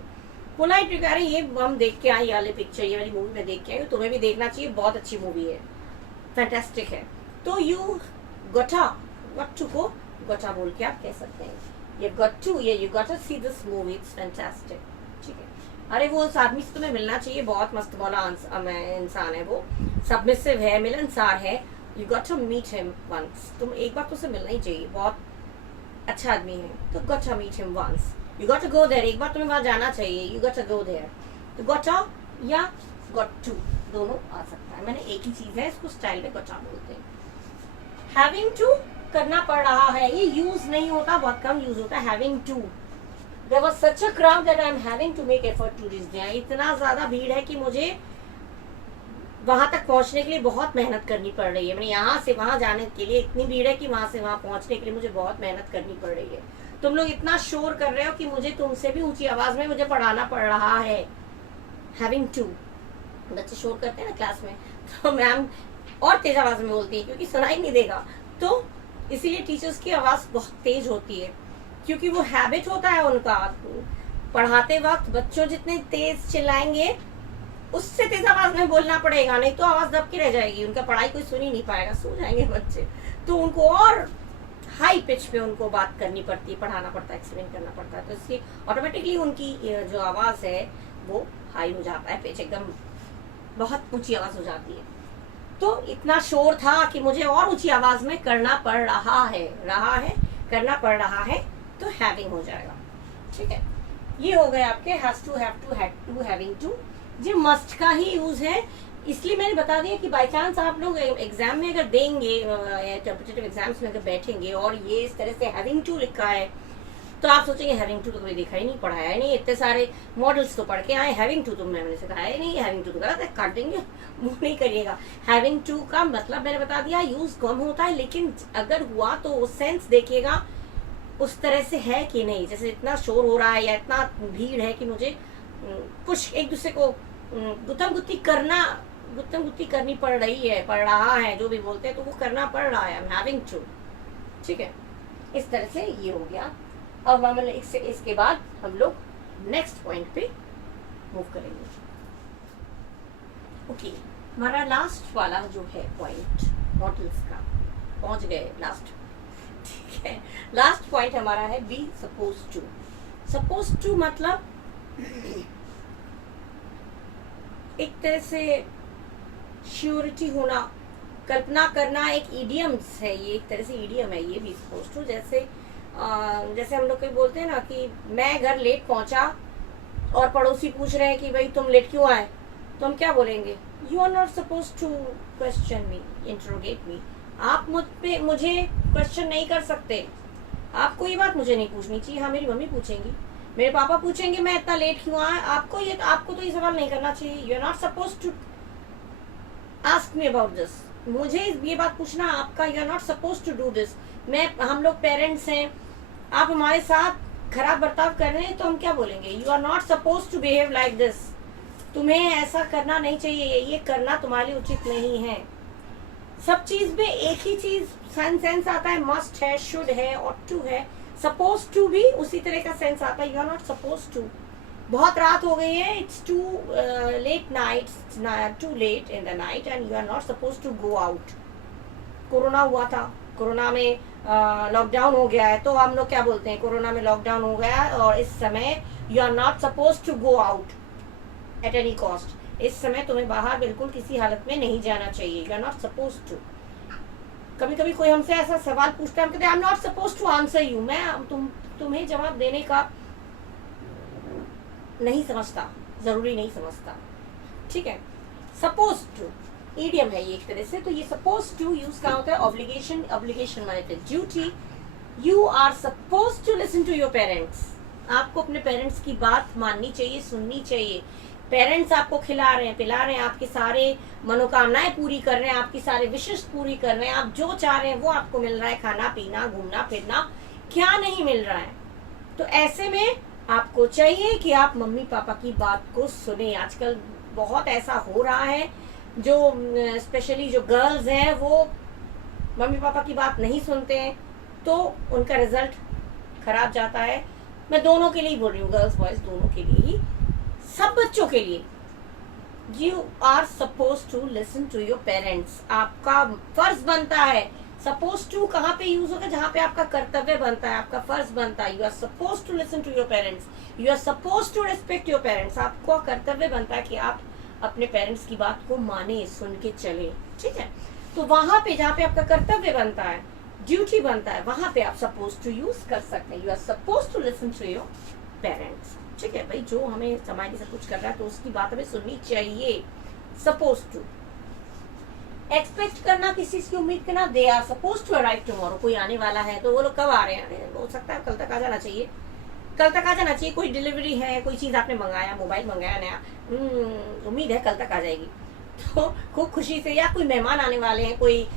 पोलाइट रिक्वेस्ट, ये हम देख के आए, ये वाली पिक्चर, ये वाली मूवी में देख के आई, तुम्हें भी देखना चाहिए, बहुत अच्छी मूवी है, फैंटास्टिक है। तो यू गटा, गट टू को गटा बोल के आप कह सकते हैं, ये गट टू, ये you got to see this movie, it's fantastic. ठीक है, अरे वो उस आदमी से तुम्हें मिलना चाहिए, बहुत मस्त मौला इंसान है वो, सबमिसिव है, मिलनसार है, you got to meet him once, तुम एक बार तो उसे मिलना ही चाहिए, बहुत अच्छा आदमी है, तो got to meet him once, you got to go there, एक बार तुम्हें वहां जाना चाहिए, you got to go there, तो गॉट टू या गॉट टू दोनों आ सकता है, मैंने एक ही चीज है, इसको स्टाइल में गॉट बोलते हैं। हैविंग टू करना पड़ रहा है, ये यूज नहीं होता, बहुत कम यूज होता है, having to, there was such a crowd that I am having to make effort to reach there, इतना ज्यादा भीड़ है कि मुझे वहां तक पहुंचने के लिए बहुत मेहनत करनी पड़ रही है, मैंने यहाँ से वहां जाने के लिए इतनी भीड़ है कि वहां से वहां पहुंचने के लिए मुझे बहुत मेहनत करनी पड़ रही है। तुम लोग इतना शोर कर रहे हो कि मुझे तुमसे भी ऊंची आवाज में मुझे पढ़ाना पड़ रहा है। हैविंग टू, बच्चे शोर करते हैं ना क्लास में, तो मैम और तेज आवाज में बोलती है क्योंकि सुनाई नहीं देगा, तो इसीलिए टीचर्स की आवाज बहुत तेज होती है, क्योंकि वो हैबिट होता है उनका, पढ़ाते वक्त बच्चों जितने तेज चिल्लाएंगे उससे तेज आवाज में बोलना पड़ेगा, नहीं तो आवाज दब के रह जाएगी, उनका पढ़ाई कोई सुन ही नहीं पाएगा, सो जाएंगे बच्चे, तो उनको और हाई पिच पे उनको बात करनी पड़ती है, पढ़ाना पड़ता है, एक्सप्लेन करना पड़ता है, तो इसकी ऑटोमेटिकली उनकी जो आवाज है वो हाई हो जाता है, पिच एकदम बहुत ऊंची आवाज हो जाती है। तो इतना शोर था कि मुझे और ऊंची आवाज में करना पड़ रहा है, करना पड़ रहा है, तो हैविंग हो जाएगा। ठीक है, ये हो गए आपके has to, have to, had to, having to. ये मस्ट का ही यूज है, इसलिए मैंने बता दिया कि बाई चांस आप लोग एग्जाम में अगर देंगे, कॉम्पिटिटिव एग्जाम्स में अगर बैठेंगे और ये इस तरह से हैविंग टू लिखा है, तो आप सोचेंगे हैविंग टू तो कभी देखा ही नहीं, पढ़ाया ही नहीं, इतने सारे मॉडल्स तो पढ़ के आए, हैविंग टू तो मैंने सिखाया ही नहीं, हैविंग टू तो गलत है, काट देंगे, मुंह नहीं करिएगा। हैविंग टू का मतलब मैंने बता दिया, यूज कम होता है, लेकिन अगर हुआ तो सेंस देखिएगा उस तरह से है कि नहीं, जैसे इतना शोर हो रहा है या इतना भीड़ है कि मुझे कुछ एक दूसरे को गुत्थम गुत्ती करनी पड़ रही है, पड़ रहा है, जो भी बोलते हैं तो वो करना पड़ रहा है, हैविंग टू। ठीक है, इस तरह से ये हो गया। अब हम इसके बाद हम लोग नेक्स्ट पॉइंट पे मूव करेंगे। ओके, हमारा लास्ट वाला जो है पॉइंट मॉडल्स का, पहुंच गए लास्ट। ठीक है, लास्ट पॉइंट हमारा है be suppose to. Suppose to मतलब एक तरह से श्योरिटी होना, कल्पना करना एक ईडियम्स है, ये एक तरह से ईडियम है ये भी सपोज टू। जैसे हम लोग कोई बोलते हैं ना कि मैं घर लेट पहुंचा और पड़ोसी पूछ रहे हैं कि भाई तुम लेट क्यों आए, तो हम क्या बोलेंगे? You are not suppose to question me, interrogate me. आप मुझे क्वेश्चन नहीं कर सकते, आपको ये बात मुझे नहीं पूछनी चाहिए। हाँ, मेरी मम्मी पूछेंगी, मेरे पापा पूछेंगे मैं इतना लेट क्यों आया, आपको तो ये सवाल नहीं करना चाहिए। You are not suppose to ask me about this, मुझे ये बात पूछना आपका, you are not suppose to do this. हम लोग पेरेंट्स हैं, आप हमारे साथ खराब बर्ताव कर रहे हैं तो हम क्या बोलेंगे? You are not suppose to behave like this, तुम्हें ऐसा करना नहीं चाहिए, ये करना तुम्हारे लिए उचित नहीं है। सब चीज में एक ही चीज सेंस आता है, मस्ट है, शुड है, ऑट टू है। सपोज टू भी उसी तरह का सेंस आता है, you are not suppose to. बहुत रात हो गई है, it's too late night, too late in the night and you are not suppose to go out. Corona हुआ था, कोरोना में लॉकडाउन हो गया है, तो हम लोग क्या बोलते हैं? कोरोना में लॉकडाउन हो गया और इस समय you are not suppose to go out at any cost. इस समय तुम्हें बाहर बिल्कुल किसी हालत में नहीं जाना चाहिए, you are not suppose to. कभी कभी कोई हमसे ऐसा सवाल पूछता है, हम कहते हैं I am not suppose to answer you, मैं तुम्हें जवाब देने का नहीं समझता, जरूरी नहीं समझता, ठीक है। सपोज टू ईडियम है ये एक तरह से। तो ये सपोज टू यूज कहाँ होता है? ऑब्लिगेशन, ऑब्लिगेशन माने duty. You are suppose to listen to your parents, आपको अपने पेरेंट्स की बात माननी चाहिए, सुननी चाहिए। पेरेंट्स आपको खिला रहे हैं, पिला रहे हैं, आपकी सारे मनोकामनाएं पूरी कर रहे हैं, आपकी सारे विशेष पूरी कर रहे हैं, आप जो चाह रहे हैं वो आपको मिल रहा है, खाना पीना, घूमना फिरना, क्या नहीं मिल रहा है? तो ऐसे में आपको चाहिए कि आप मम्मी पापा की बात को सुने। आजकल बहुत ऐसा हो रहा है, जो स्पेशली जो गर्ल्स हैं वो मम्मी पापा की बात नहीं सुनते हैं, तो उनका रिजल्ट खराब जाता है। मैं दोनों के लिए बोल रही हूँ, गर्ल्स बॉयज दोनों के लिए ही, सब बच्चों के लिए। You are suppose to listen to your parents, आपका फर्ज बनता है। सपोज टू कहाँ पे यूज होगा? जहाँ पे आपका कर्तव्य बनता है, आपका फर्ज बनता है। You are suppose to listen to your parents, you are suppose to respect your parents. आपको कर्तव्य बनता है कि आप अपने पेरेंट्स की बात को माने, सुन के चले, ठीक है। तो वहां पे जहाँ पे आपका कर्तव्य बनता है, ड्यूटी बनता है, वहां पे आप सपोज टू यूज कर सकते हैं। You are suppose to listen to your parents, ठीक है भाई। जो हमें समाज से कुछ कर रहा है तो उसकी बात हमें सुननी चाहिए। सपोज टू एक्सपेक्ट करना, किसी की उम्मीद करना। They are suppose to arrive tomorrow, कोई आने वाला है तो वो लोग कब आ रहे हैं? हो सकता है कल तक आ जाना चाहिए, कल तक आ जाना चाहिए। कोई डिलीवरी है, कोई चीज आपने मंगाया, मोबाइल मंगाया नया, उम्मीद है कल तक आ जाएगी, तो खूब खुशी से। या कोई मेहमान आने वाले हैं, कोई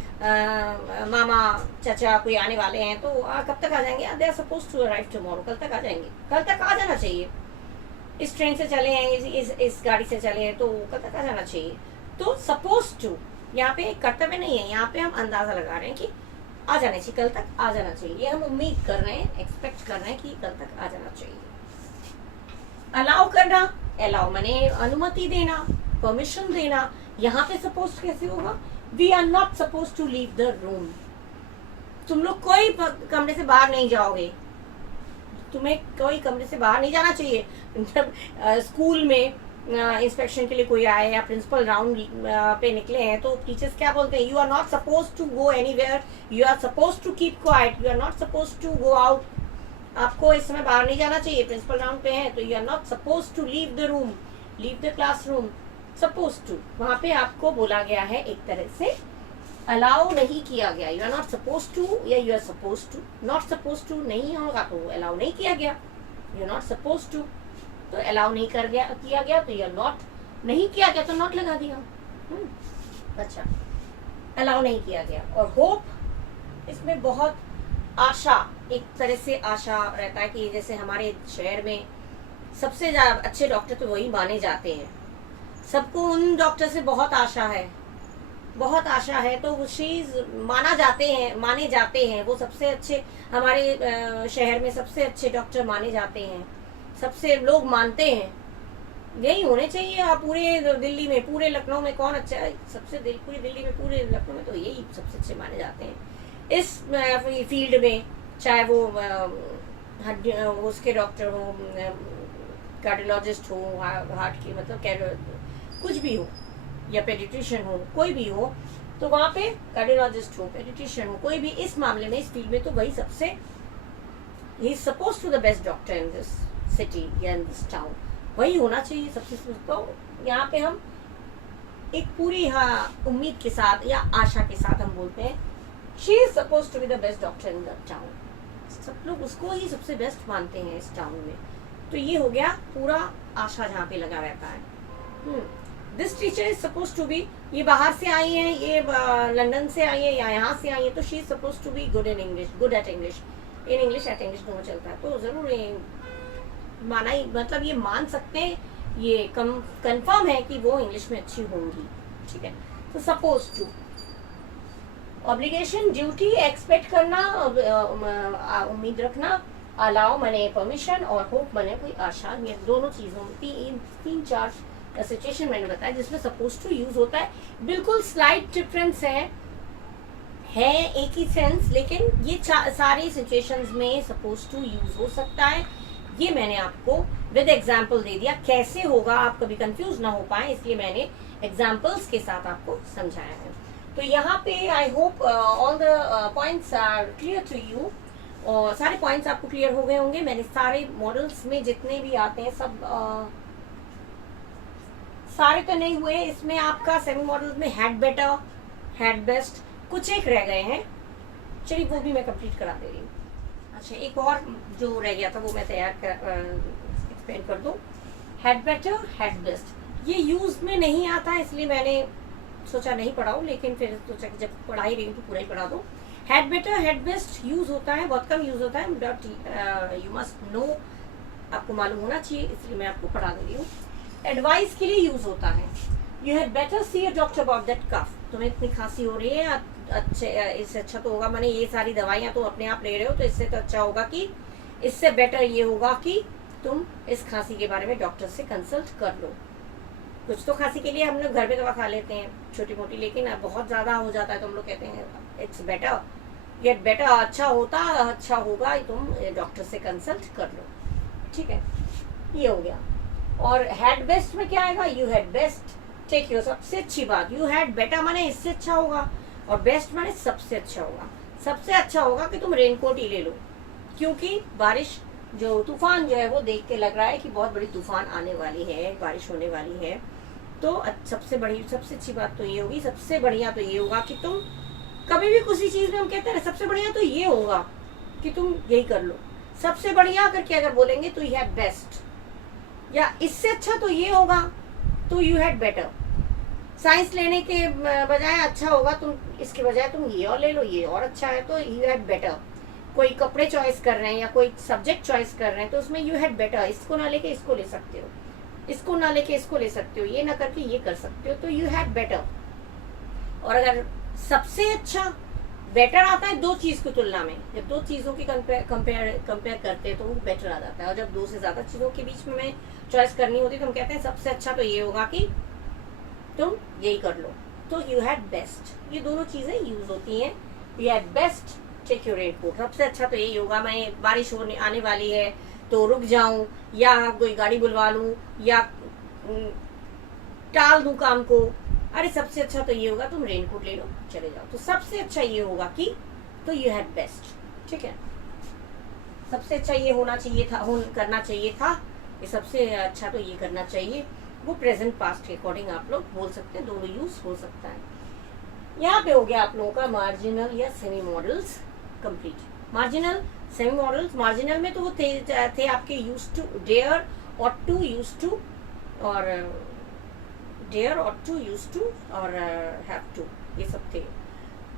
मामा चाचा कोई आने वाले हैं, तो कब तक आ जाएंगे? They are suppose to arrive tomorrow, कल तक आ जाएंगे, कल तक आ जाना चाहिए। इस ट्रेन से चले हैं, इस गाड़ी से चले हैं, तो कल तक आ जाना चाहिए। तो सपोज टू यहाँ पे कर्तव्य नहीं है, यहाँ पे हम अंदाजा लगा रहे हैं कि आ जाना चाहिए, कल तक आ जाना चाहिए, ये हम उम्मीद कर रहे हैं, एक्सपेक्ट कर रहे हैं कि कल तक आ जाना चाहिए। अलाउ करना, अलाउ माने अनुमति देना, परमिशन देना। यहाँ पे सपोज कैसे होगा? We are not suppose to leave the room, तुम लोग कोई कमरे से बाहर नहीं जाओगे, तुम्हें कोई कमरे से बाहर नहीं जाना चाहिए। जब स्कूल में इंस्पेक्शन के लिए कोई आए या प्रिंसिपल राउंड पे निकले हैं, तो टीचर्स क्या बोलते हैं? You are not suppose to go anywhere, you are suppose to keep quiet, you are not suppose to go out. आपको इस समय बाहर नहीं जाना चाहिए, प्रिंसिपल राउंड पे है, तो you are not suppose to leave the room, leave the classroom. Suppose to वहां पे आपको बोला गया है, एक तरह से अलाउ नहीं किया गया। You are not suppose to या you are suppose to. Not suppose to नहीं होगा तो अलाउ नहीं किया गया, you are not suppose to. तो अलाउ नहीं किया गया तो यू आर नॉट, नहीं किया गया तो नॉट लगा दिया। अच्छा, अलाउ नहीं किया गया। और होप, इसमें बहुत आशा, एक तरह से आशा रहता है कि जैसे हमारे शहर में सबसे ज्यादा अच्छे डॉक्टर तो वही माने जाते हैं, सबको उन डॉक्टर से बहुत आशा है, बहुत आशा है, तो वो चीज माने जाते हैं। वो सबसे अच्छे हमारे शहर में सबसे अच्छे डॉक्टर माने जाते हैं, सबसे लोग मानते हैं। यही होने चाहिए। आप पूरे दिल्ली में, पूरे लखनऊ में कौन अच्छा है? पूरी दिल्ली में, पूरे लखनऊ में तो यही सबसे अच्छे माने जाते हैं इस फील्ड में। चाहे वो उसके डॉक्टर हो, कार्डियोलॉजिस्ट हो, हार्ट की मतलब कुछ भी हो, या पेडिट्रिशियन हो, कोई भी हो, तो वहां पे कार्डियोलॉजिस्ट हो, पेडिट्रिशियन हो, कोई भी इस मामले में, इस फील्ड में, तो वही सबसे, he is suppose to the best doctor in this city या इन दिस टाउन, वही होना चाहिए सबसे। तो यहाँ पे हम एक पूरी उम्मीद के साथ या आशा के साथ हम बोलते हैं she is suppose to be the best doctor in the town. सब लोग उसको ही सबसे बेस्ट मानते हैं इस टाउन में। तो ये हो गया पूरा आशा जहाँ पे लगा रहता है। This teacher is suppose to be, ये बाहर से आई है, ये लंदन से आई है या यहाँ से आई है, तो she is suppose to be good in English, good at English, in English at English दोनों चलता है। तो जरूर माना ही, मतलब ये मान सकते हैं, ये कंफर्म है कि वो इंग्लिश में अच्छी होंगी। ठीक है, तो suppose to, obligation, duty, expect करना, उम्मीद रखना, अलाउ मने परमिशन, और होप मने कोई आशा। ये दोनों चीजों तीन चार सिचुएशन मैंने बताया जिसमें सपोज टू यूज होता है। बिल्कुल स्लाइट डिफरेंस है एक ही सेंस, लेकिन ये सारी सिचुएशंस में सपोज टू यूज हो सकता है। ये मैंने आपको विद एग्जाम्पल दे दिया, कैसे होगा आप कभी कंफ्यूज ना हो पाए, इसलिए मैंने एग्जाम्पल्स के साथ आपको समझाया है। तो यहाँ पे I hope all the points are clear to you, और सारे पॉइंट्स आपको क्लियर हो गए होंगे। मैंने सारे मॉडल्स में जितने भी आते हैं सब सारे तो नहीं हुए, इसमें आपका सेमी मॉडल्स में हैड बेटर, हैड बेस्ट, कुछ एक रह गए हैं, चलिए वो भी मैं कंप्लीट करा दे रही हूँ। अच्छा, एक और जो रह गया था वो मैं तैयार एक्सप्लेन कर दूँ। हैड बेटर, हैड बेस्ट, ये यूज में नहीं आता है, इसलिए मैंने सोचा नहीं पढ़ाऊँ, लेकिन फिर सोचा कि जब पढ़ा ही रही हूँ तो पूरा ही पढ़ा दो। Had better, had best use होता है, बहुत कम यूज होता है, बट यू मस्ट नो, आपको मालूम होना चाहिए, इसलिए मैं आपको पढ़ा दे रही हूँ। एडवाइस के लिए यूज होता है, you had better see a doctor about that cough, तुम्हें इतनी खांसी हो रही है, अच्छे, इससे अच्छा तो होगा, मैंने ये सारी दवाइयाँ तो अपने आप ले रहे हो, तो इससे तो अच्छा होगा कि, इससे बेटर ये होगा कि तुम इस खांसी के बारे में डॉक्टर से कंसल्ट कर लो। कुछ तो खांसी के लिए हम लोग घर पे दवा खा लेते हैं छोटी मोटी, लेकिन अब बहुत ज्यादा हो जाता है तो हम लोग कहते हैं इट्स बेटर, गेट बेटर, अच्छा होगा तुम डॉक्टर से कंसल्ट कर लो। ठीक है, ये हो गया। और हैड बेस्ट में क्या आएगा, you had best take your, सबसे अच्छी बात। यू हैड बेटर माने इससे अच्छा होगा, और बेस्ट माने सबसे अच्छा होगा। सबसे अच्छा होगा कि तुम रेनकोट ही ले लो, क्योंकि बारिश, जो तूफान जो है वो देख के लग रहा है कि बहुत बड़ी तूफान आने वाली है, बारिश होने वाली है। तो सबसे अच्छी बात तो ये होगी, सबसे बढ़िया तो ये होगा कि तुम कभी भी किसी चीज में हम कहते हैं सबसे बढ़िया तो ये होगा कि तुम यही कर लो। सबसे बढ़िया करके अगर बोलेंगे तो यू हैड बेस्ट, या इससे अच्छा तो ये होगा तो यू हैड बेटर। साइंस लेने के बजाय अच्छा होगा, तुम इसके बजाय तुम ये और ले लो, ये और अच्छा है, तो यू हैड बेटर। कोई कपड़े चॉइस कर रहे हैं या कोई सब्जेक्ट चॉइस कर रहे हैं तो उसमें यू हैड बेटर, इसको ना लेके इसको ले सकते हो, इसको ना लेके इसको ले सकते हो, ये ना करके ये कर सकते हो, तो यू हैड बेटर। और अगर सबसे अच्छा बेटर आता है दो चीज की तुलना में, जब दो चीजों की कंपेयर करते हैं तो वो बेटर आ जाता है। और जब दो से ज्यादा चीजों के बीच में चॉइस करनी होती है तो हम कहते हैं सबसे अच्छा तो ये होगा कि तुम यही कर लो, तो यू हैड बेस्ट। ये दोनों चीजें यूज होती हैं। You had best take your raincoat, सबसे अच्छा तो यही होगा, मैं बारिश होने आने वाली है तो रुक जाऊं, या कोई गाड़ी बुलवा लूं, या टाल दूं काम को, अरे सबसे अच्छा तो ये होगा तुम रेनकोट ले लो चले जाओ। तो सबसे अच्छा ये होगा कि, तो यू हैड बेस्ट। ठीक है, सबसे अच्छा ये होना चाहिए था, करना चाहिए था, ये सबसे अच्छा तो ये करना चाहिए, वो प्रेजेंट पास्ट के अकॉर्डिंग आप लोग बोल सकते हैं, दोनों यूज हो सकता है। यहाँ पे हो गया आप लोगों का मार्जिनल या semi models complete. Marginal, semi models, marginal में तो वो थे आपके use to, dare, ought to, use to, और dare, ought to, use to, और हैव टू, ये सब थे।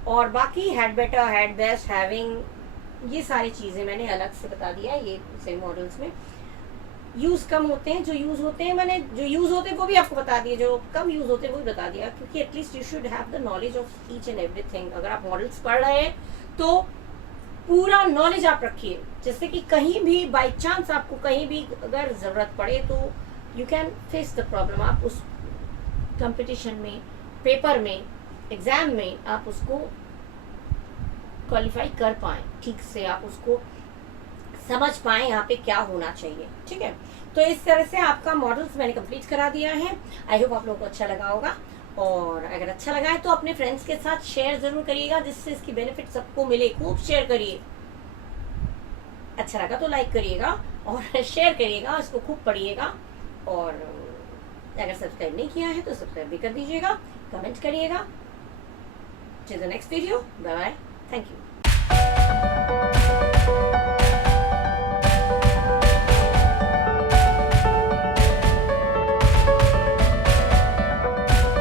और बाकी had better, had best, having, ये सारी चीजें मैंने अलग से बता दिया। ये सेमी मॉडल्स में यूज कम होते हैं, जो यूज होते हैं मैंने जो यूज होते हैं वो भी आपको बता दिए, जो कम यूज होते हैं वो भी बता दिया, क्योंकि at least you should have the knowledge of each and everything. अगर आप मॉडल्स पढ़ रहे हैं तो पूरा नॉलेज आप रखिए, जैसे कि कहीं भी बाई चांस आपको कहीं भी अगर जरूरत पड़े तो you can face the problem. आप उस कंपटीशन में, पेपर में, एग्जाम में आप उसको क्वालिफाई कर पाए ठीक से, आप उसको समझ पाए यहाँ पे क्या होना चाहिए। ठीक है, तो इस तरह से आपका मॉडल्स मैंने कंप्लीट करा दिया है। आई होप आप लोगों को अच्छा लगा होगा। और अगर अच्छा लगा है तो अपने फ्रेंड्स के साथ शेयर जरूर करिएगा, जिससे इसकी बेनिफिट सबको मिले। खूब शेयर करिए। अच्छा लगा तो लाइक करिएगा और शेयर करिएगा, इसको खूब पढ़िएगा। और अगर सब्सक्राइब नहीं किया है तो सब्सक्राइब भी कर दीजिएगा, कमेंट करिएगा। Till the next video, bye bye, thank you.